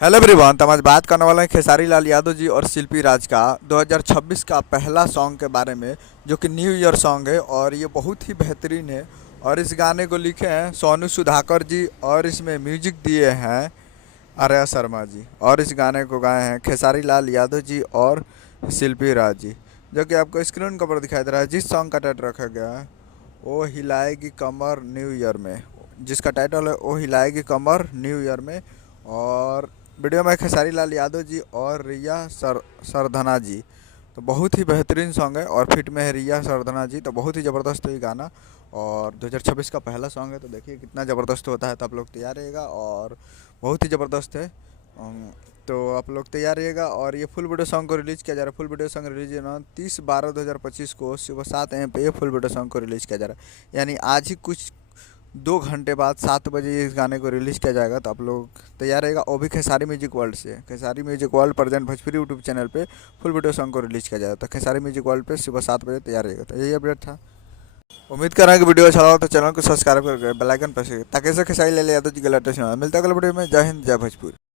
Hello everyone. तो हम आज बात करने वाले हैं खेसारी लाल यादव जी और शिल्पी राज का 2026 का पहला सॉन्ग के बारे में, जो कि न्यू ईयर सॉन्ग है और ये बहुत ही बेहतरीन है। और इस गाने को लिखे हैं सोनू सुधाकर जी और इसमें म्यूजिक दिए हैं आर्या शर्मा जी। और इस गाने को गाए हैं खेसारी लाल यादव जी और शिल्पी राज जी, जो कि आपको स्क्रीन के ऊपर दिखाई दे रहा है। जिस सॉन्ग का टाइटल रखा गया है वो हिलाएगी कमर न्यू ईयर में, जिसका टाइटल है वो हिलाएगी कमर न्यू ईयर में। और वीडियो में खेसारी लाल यादव जी और रिया सरधना जी। तो बहुत ही बेहतरीन सॉन्ग है और फिट में है रिया सरधना जी। तो बहुत ही ज़बरदस्त है ये गाना और 2026 का पहला सॉन्ग है, तो देखिए कितना ज़बरदस्त होता है। तो आप लोग तैयार रहिएगा और बहुत ही ज़बरदस्त है। तो आप लोग तैयार रहिएगा। और ये फुल वीडियो सॉन्ग को रिलीज़ किया जा रहा है। फुल वीडियो सॉन्ग रिलीज है ना 30/12/2025 को सुबह 7 AM पे ये फुल वीडियो सॉन्ग को रिलीज़ किया जा रहा है। यानी आज ही कुछ 2 घंटे बाद 7 बजे इस गाने को रिलीज़ किया जाएगा। तो आप लोग तैयार रहेगा। वो भी खेसारी म्यूजिक वर्ल्ड से, Khesari music world present Bhojpuri YouTube channel पे फुल वीडियो सॉन्ग को रिलीज़ किया जाएगा। तो खेसारी म्यूजिक वर्ल्ड पे सुबह 7 बजे तैयार रहेगा। तो यही अपडेट था। उम्मीद कर रहा हूँ कि वीडियो अच्छा लगा तो चैनल को सब्सक्राइब करके बेल आइकन प्रेस करिए ताकि ऐसे खेसारी लाल यादव जी के लेटेस्ट मिलता है अगले वीडियो में। जय हिंद, जय भोजपुर।